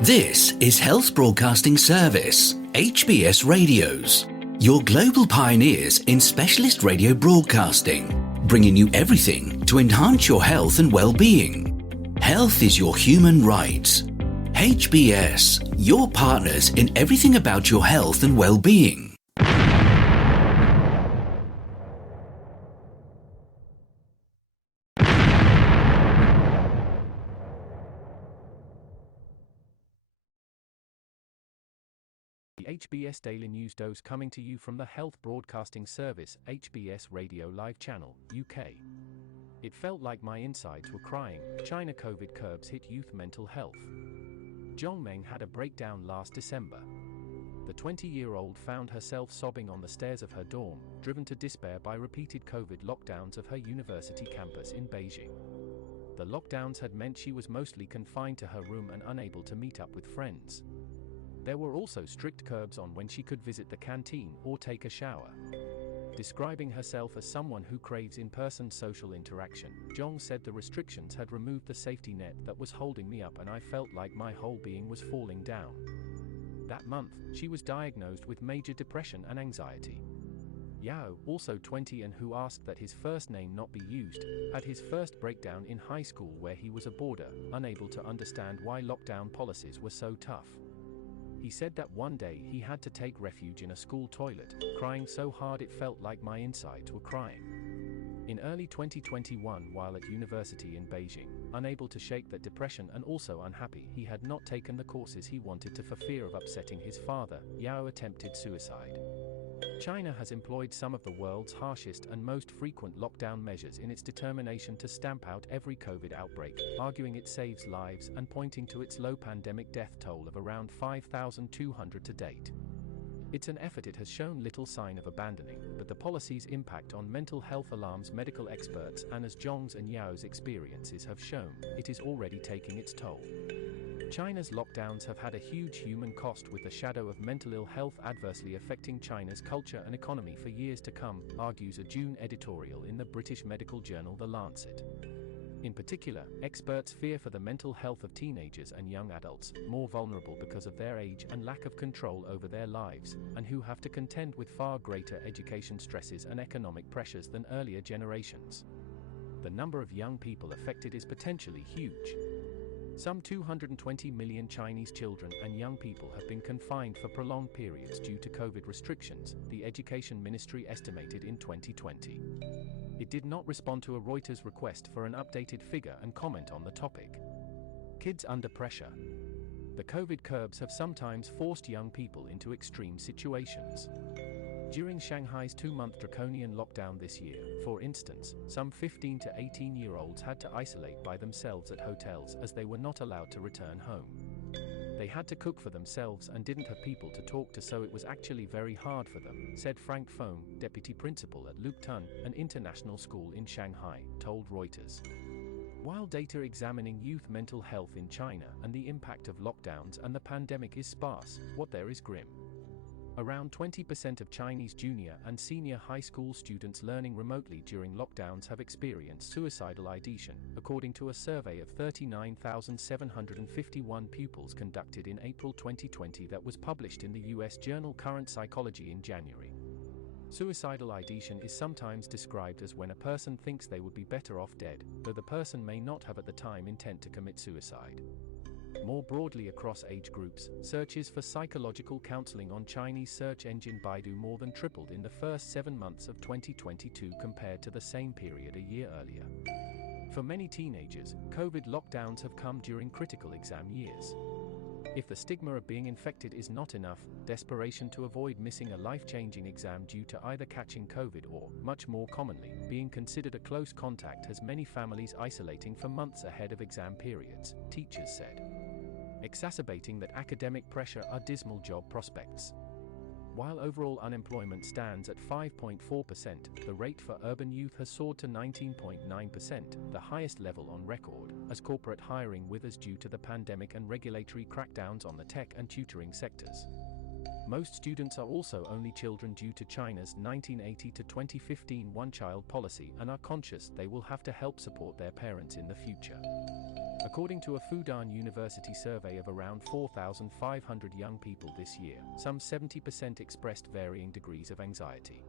This is Health Broadcasting Service HBS Radios, your global pioneers in specialist radio broadcasting, bringing you everything to enhance your health and well-being. Health is your human right. HBS, your partners in everything about your health and well-being. The HBS Daily News Dose coming to you from the Health Broadcasting Service HBS Radio Live Channel, UK. It felt like my insides were crying. China COVID curbs hit youth mental health. Zhongmeng had a breakdown last December. The 20-year-old found herself sobbing on the stairs of her dorm, driven to despair by repeated COVID lockdowns of her university campus in Beijing. The lockdowns had meant she was mostly confined to her room and unable to meet up with friends. There were also strict curbs on when she could visit the canteen or take a shower. Describing herself as someone who craves in-person social interaction, Zhong said the restrictions had removed the safety net that was holding me up and I felt like my whole being was falling down. That month, she was diagnosed with major depression and anxiety. Yao, also 20 and who asked that his first name not be used, had his first breakdown in high school where he was a boarder, unable to understand why lockdown policies were so tough. He said that one day he had to take refuge in a school toilet, crying so hard it felt like my insides were crying. In early 2021, while at university in Beijing, unable to shake that depression and also unhappy he had not taken the courses he wanted to for fear of upsetting his father, Yao attempted suicide. China has employed some of the world's harshest and most frequent lockdown measures in its determination to stamp out every COVID outbreak, arguing it saves lives and pointing to its low pandemic death toll of around 5,200 to date. It's an effort it has shown little sign of abandoning, but the policy's impact on mental health alarms medical experts, and as Zhong's and Yao's experiences have shown, it is already taking its toll. China's lockdowns have had a huge human cost, with the shadow of mental ill health adversely affecting China's culture and economy for years to come, argues a June editorial in the British medical journal The Lancet. In particular, experts fear for the mental health of teenagers and young adults, more vulnerable because of their age and lack of control over their lives, and who have to contend with far greater education stresses and economic pressures than earlier generations. The number of young people affected is potentially huge. Some 220 million Chinese children and young people have been confined for prolonged periods due to COVID restrictions, the Education Ministry estimated in 2020. It did not respond to a Reuters request for an updated figure and comment on the topic. Kids under pressure. The COVID curbs have sometimes forced young people into extreme situations. During Shanghai's 2-month draconian lockdown this year, for instance, some 15 to 18-year-olds had to isolate by themselves at hotels as they were not allowed to return home. They had to cook for themselves and didn't have people to talk to, so it was actually very hard for them, said Frank Fong, deputy principal at Luktan, an international school in Shanghai, told Reuters. While data examining youth mental health in China and the impact of lockdowns and the pandemic is sparse, what there is grim. Around 20% of Chinese junior and senior high school students learning remotely during lockdowns have experienced suicidal ideation, according to a survey of 39,751 pupils conducted in April 2020 that was published in the US journal Current Psychology in January. Suicidal ideation is sometimes described as when a person thinks they would be better off dead, though the person may not have at the time intent to commit suicide. More broadly across age groups, searches for psychological counseling on Chinese search engine Baidu more than tripled in the first 7 months of 2022 compared to the same period a year earlier. For many teenagers, COVID lockdowns have come during critical exam years. If the stigma of being infected is not enough, desperation to avoid missing a life-changing exam due to either catching COVID or, much more commonly, being considered a close contact has many families isolating for months ahead of exam periods, teachers said. Exacerbating that academic pressure are dismal job prospects. While overall unemployment stands at 5.4%, the rate for urban youth has soared to 19.9%, the highest level on record, as corporate hiring withers due to the pandemic and regulatory crackdowns on the tech and tutoring sectors. Most students are also only children due to China's 1980 to 2015 one-child policy and are conscious they will have to help support their parents in the future. According to a Fudan University survey of around 4,500 young people this year, some 70% expressed varying degrees of anxiety.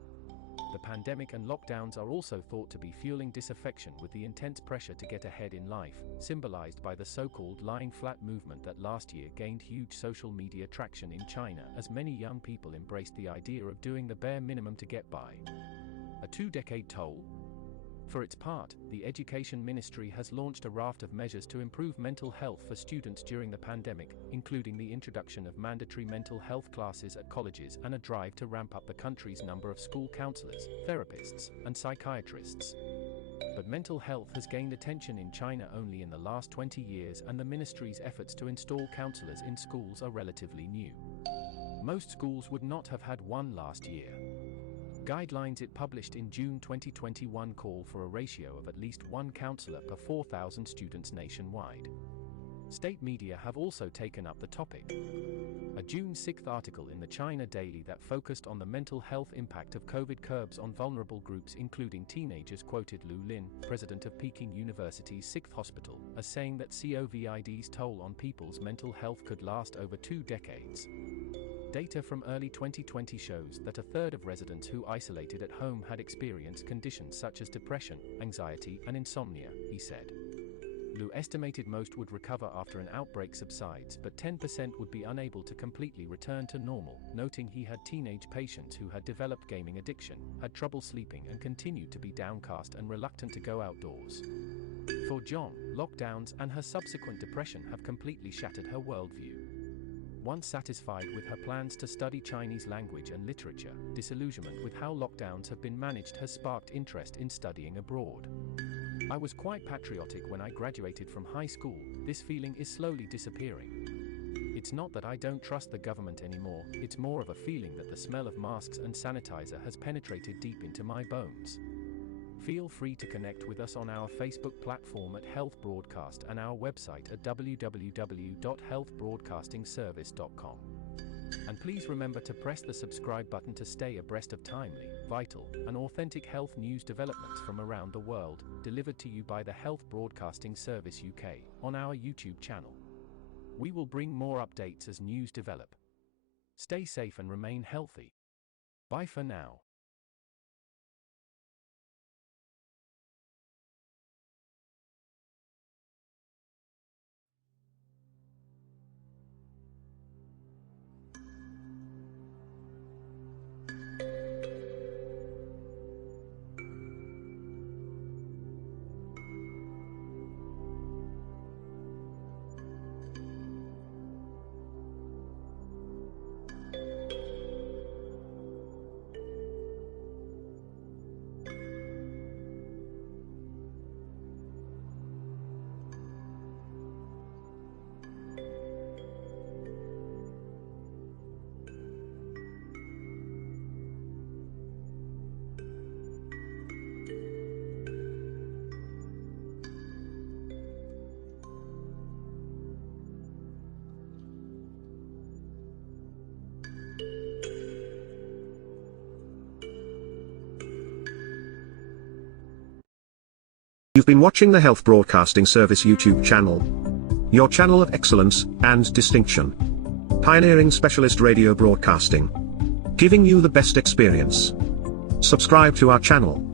The pandemic and lockdowns are also thought to be fueling disaffection with the intense pressure to get ahead in life, symbolized by the so-called lying flat movement that last year gained huge social media traction in China as many young people embraced the idea of doing the bare minimum to get by. A 2-decade toll? For its part, the Education Ministry has launched a raft of measures to improve mental health for students during the pandemic, including the introduction of mandatory mental health classes at colleges and a drive to ramp up the country's number of school counselors, therapists, and psychiatrists. But mental health has gained attention in China only in the last 20 years, and the ministry's efforts to install counselors in schools are relatively new. Most schools would not have had one last year. Guidelines it published in June 2021 call for a ratio of at least one counselor per 4,000 students nationwide. State media have also taken up the topic. A June 6 article in the China Daily that focused on the mental health impact of COVID curbs on vulnerable groups including teenagers quoted Lu Lin, president of Peking University's 6th hospital, as saying that COVID's toll on people's mental health could last over 2 decades. Data from early 2020 shows that a third of residents who isolated at home had experienced conditions such as depression, anxiety, and insomnia, he said. Lu estimated most would recover after an outbreak subsides, but 10% would be unable to completely return to normal, noting he had teenage patients who had developed gaming addiction, had trouble sleeping, and continued to be downcast and reluctant to go outdoors. For Zhong, lockdowns and her subsequent depression have completely shattered her worldview. Once satisfied with her plans to study Chinese language and literature, disillusionment with how lockdowns have been managed has sparked interest in studying abroad. I was quite patriotic when I graduated from high school. This feeling is slowly disappearing. It's not that I don't trust the government anymore, it's more of a feeling that the smell of masks and sanitizer has penetrated deep into my bones. Feel free to connect with us on our Facebook platform at Health Broadcast and our website at www.healthbroadcastingservice.com. And please remember to press the subscribe button to stay abreast of timely, vital, and authentic health news developments from around the world, delivered to you by the Health Broadcasting Service UK, on our YouTube channel. We will bring more updates as news develop. Stay safe and remain healthy. Bye for now. You've been watching the Health Broadcasting Service YouTube channel. Your channel of excellence and distinction. Pioneering specialist radio broadcasting. Giving you the best experience. Subscribe to our channel.